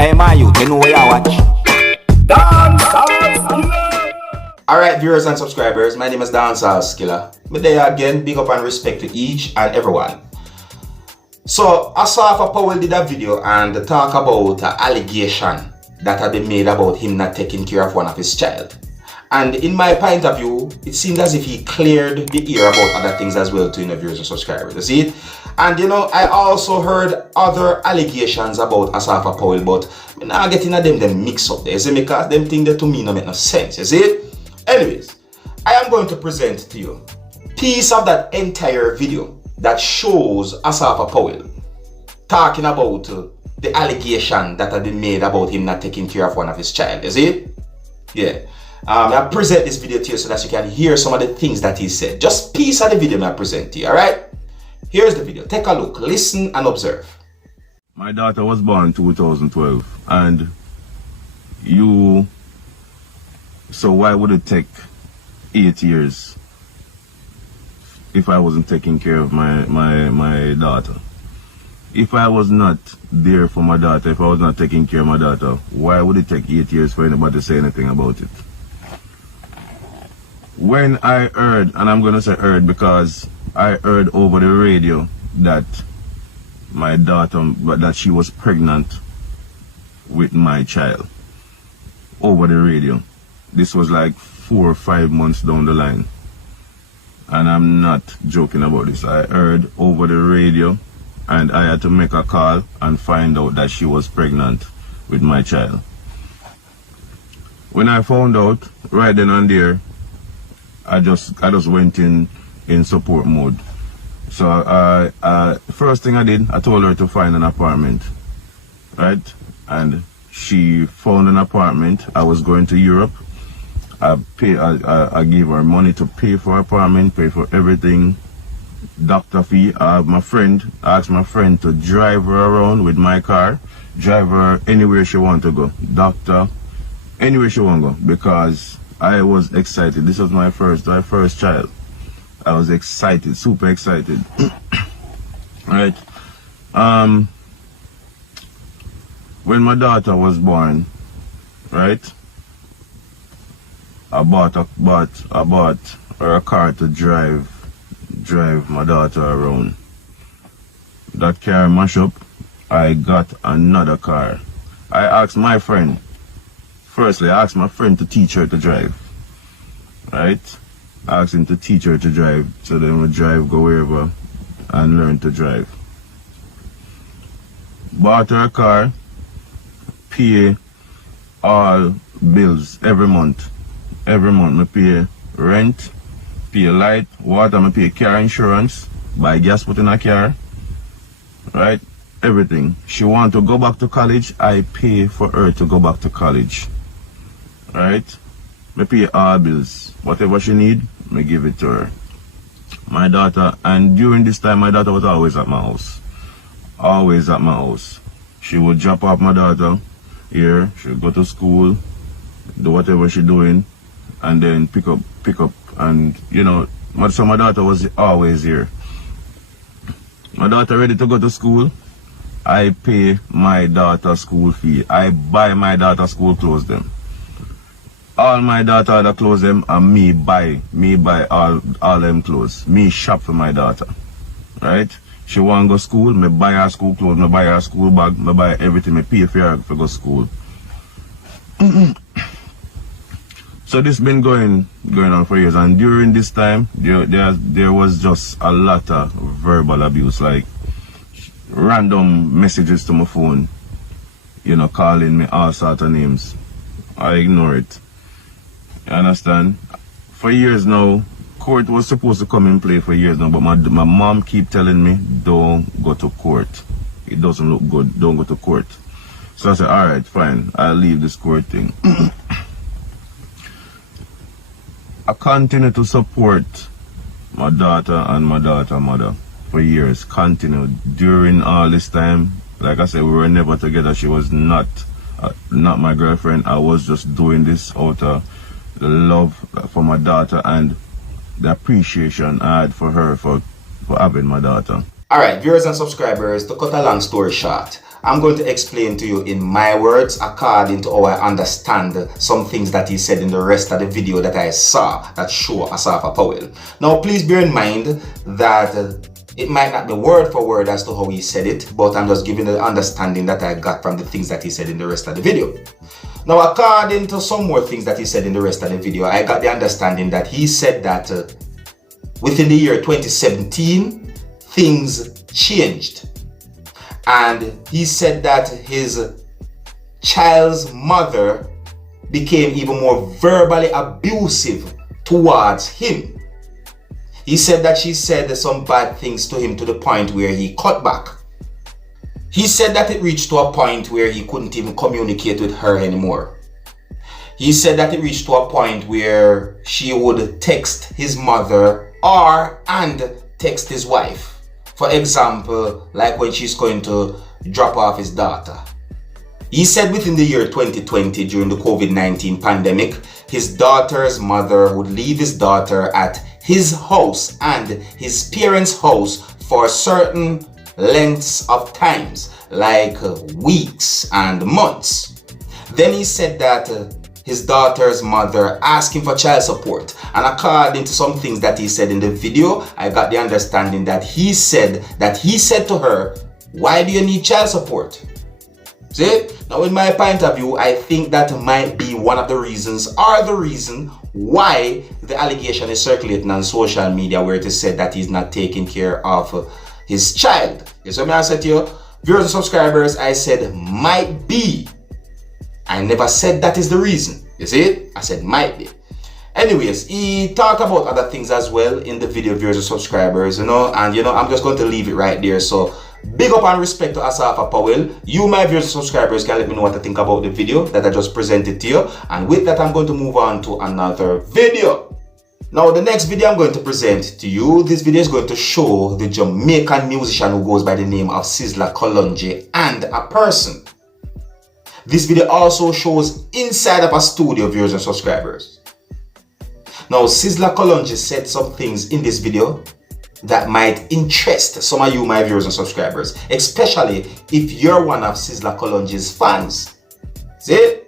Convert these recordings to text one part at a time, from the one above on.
Hey, my youth, you know where you watch? Dancehall skilla. Alright, viewers and subscribers, my name is Dancehall Skilla. But there again, big up and respect to each and everyone. So, Asafa Powell did a video and talk about an allegation that had been made about him not taking care of one of his child. And in my point of view, it seemed as if he cleared the air about other things as well to viewers and subscribers. You see it? And you know, I also heard other allegations about Asafa Powell, but I'm not getting them mixed up there, you see, because them things that to me don't make no sense, you see it? Anyways, I am going to present to you a piece of that entire video that shows Asafa Powell talking about the allegation that had been made about him not taking care of one of his child, you see it? Yeah. I present this video to you so that you can hear some of the things that he said. Just piece of the video I present to you, alright? Here's the video. Take a look, listen and observe. My daughter was born in 2012 and so why would it take 8 years if I wasn't taking care of my daughter? If I was not there for my daughter, if I was not taking care of my daughter, why would it take 8 years for anybody to say anything about it? When I heard, and I'm going to say heard because I heard over the radio that my daughter, that she was pregnant with my child. Over the radio. This was like 4 or 5 months down the line. And I'm not joking about this. I heard over the radio and I had to make a call and find out that she was pregnant with my child. When I found out, right then and there, I just went in support mode. So first thing I did, I told her to find an apartment, right? And she found an apartment. I was going to Europe. I gave her money to pay for apartment, pay for everything, doctor fee. I asked my friend to drive her around with my car, drive her anywhere she want to go, doctor, anywhere she want to go, because I was excited. This was my first child. I was excited, super excited. Right. When my daughter was born, right, I bought her a car to drive my daughter around. That car mash up, I got another car. I asked my friend to teach her to drive. Right? I asked him to teach her to drive, so then we drive, go wherever, and learn to drive. Bought her a car, pay all bills every month. Every month I pay rent, pay light, water, I pay car insurance, buy gas put in a car, right? Everything. She want to go back to college, I pay for her to go back to college, right? I pay all bills. Whatever she need, I give it to her. My daughter, and during this time, my daughter was always at my house. Always at my house. She would drop off my daughter here, she would go to school, do whatever she doing, and then pick up, and you know, so my daughter was always here. My daughter ready to go to school, I pay my daughter school fee. I buy my daughter school clothes them. All my daughter other clothes them and me buy all them clothes. Me shop for my daughter. Right? She want to go school, me buy her school clothes, me buy her school bag, me buy everything, me pay for her to go school. So this been going on for years, and during this time there was just a lot of verbal abuse, like random messages to my phone, you know, calling me all sorts of names. I ignore it. You understand? For years now, court was supposed to come in play for years now, but my mom keep telling me, don't go to court. It doesn't look good, don't go to court. So I said, alright, fine, I'll leave this court thing. I continue to support my daughter and my daughter's mother for years, continued. During all this time, like I said, we were never together. She was not my girlfriend. I was just doing this out of the love for my daughter and the appreciation I had for her for having my daughter. Alright, viewers and subscribers, to cut a long story short, I'm going to explain to you in my words according to how I understand some things that he said in the rest of the video that I saw that show Asafa Powell. Now please bear in mind that it might not be word for word as to how he said it, but I'm just giving the understanding that I got from the things that he said in the rest of the video. Now, according to some more things that he said in the rest of the video, I got the understanding that he said that within the year 2017, things changed. And he said that his child's mother became even more verbally abusive towards him. He said that she said some bad things to him to the point where he cut back. He said that it reached to a point where he couldn't even communicate with her anymore. He said that it reached to a point where she would text his mother and text his wife. For example, like when she's going to drop off his daughter. He said within the year 2020, during the COVID-19 pandemic, his daughter's mother would leave his daughter at his house and his parents' house for certain lengths of times, like weeks and months. Then he said that his daughter's mother asked him for child support, and according to some things that he said in the video, I got the understanding that he said to her, "Why do you need child support?" See? Now in my point of view, I think that might be one of the reasons, or the reason why the allegation is circulating on social media, where it is said that he's not taking care of his child. You see what I said to you? Viewers and subscribers, I said might be. I never said that is the reason. You see it? I said might be. Anyways, he talked about other things as well in the video, viewers and subscribers, and I'm just going to leave it right there. So big up and respect to Asafa Powell. You, my viewers and subscribers, can let me know what to think about the video that I just presented to you. And with that, I'm going to move on to another video. Now, the next video I'm going to present to you, this video is going to show the Jamaican musician who goes by the name of Sizzla Kalonji and a person. This video also shows inside of a studio, viewers and subscribers. Now, Sizzla Kalonji said some things in this video that might interest some of you, my viewers and subscribers, especially if you're one of Sizzla Kalonji's fans. See?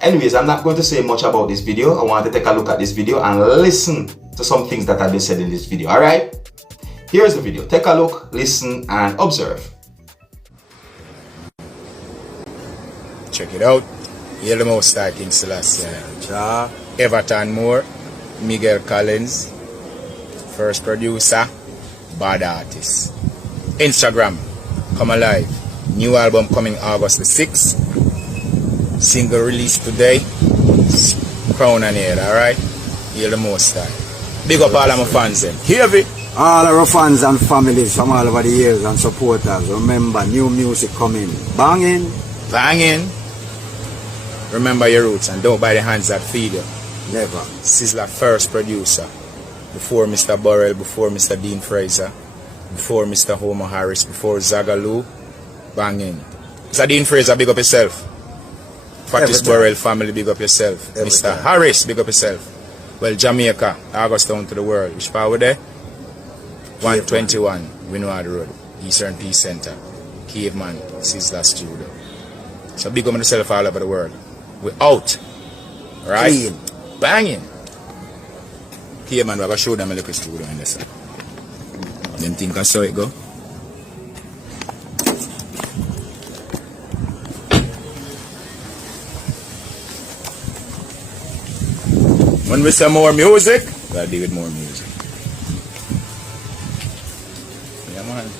Anyways, I'm not going to say much about this video. I want to take a look at this video and listen to some things that have been said in this video. Alright? Here's the video. Take a look, listen, and observe. Check it out. Hear the most starting Celestia. Everton Moore, Miguel Collins, first producer, bad artist. Instagram, come alive. New album coming August the 6th. Single release today. Crown and Head, alright? Hear the most style. Big up all of my fans then. Hear it? All our fans and families from all over the years and supporters, remember new music coming. Banging. Banging. Remember your roots and don't buy the hands that feed you. Never. Sizzla first producer. Before Mr. Burrell, before Mr. Dean Fraser, before Mr. Homer Harris, before Zagaloo. Banging. Mr. Dean Fraser, big up yourself. Fatis Burrell family, big up yourself. Every Mr. time. Harris, big up yourself. Well, Jamaica, August down to the world. Which part were there? 121, Winward Road, Eastern Peace Center, Caveman, Sizzla Studio. So big up yourself all over the world. We're out. Right? Clean. Banging. Caveman, we're going to show them a little studio in this. Them think I saw it go. When we say more music, we'll deal with more music. Yeah, man.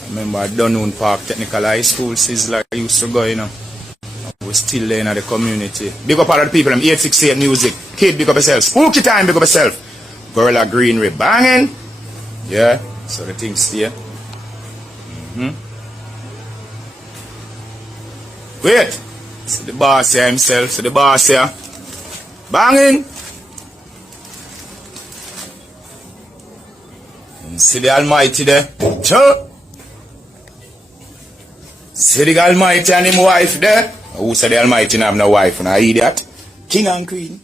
I remember at Dunoon Park Technical High School, Sizzla used to go, you know. We're still there in the community. Big up all of the people, them 868 music. Kid, big up yourself. Spooky time, big up yourself. Gorilla Greenery, banging. Yeah, so the things stay. Wait. See the boss here himself, see the boss here. Banging. And see the Almighty there. Sure. See the Almighty and his wife there. Who said the Almighty have no wife? And I idiot. King and Queen.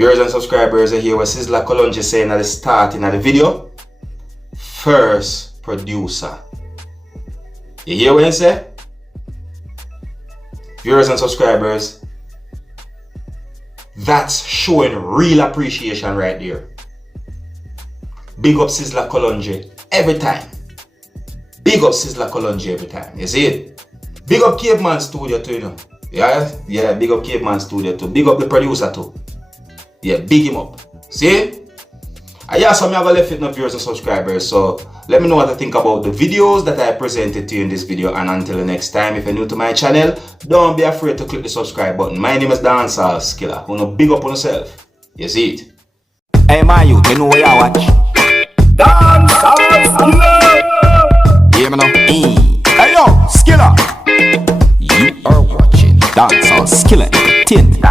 Viewers and subscribers, you hear what Sizzla Kalonji saying at the starting of the video. First producer. You hear what he say? Viewers and subscribers, that's showing real appreciation right there. Big up Sizzla Kalonji every time. Big up Sizzla Kalonji every time. You see it? Big up Caveman Studio too, you know. Yeah, big up Caveman Studio too. Big up the producer too. Yeah, big him up. See? So I'm gonna left it no viewers and subscribers. So let me know what you think about the videos that I presented to you in this video. And until the next time, if you're new to my channel, don't be afraid to click the subscribe button. My name is Dancehall Skilla. Wanna big up on yourself. You see it? Hey, my youth, you know what I watch? Dancehall skilla. Hear me now? Hey yo, Skilla. You are watching Dancehall Skilla Entertainment.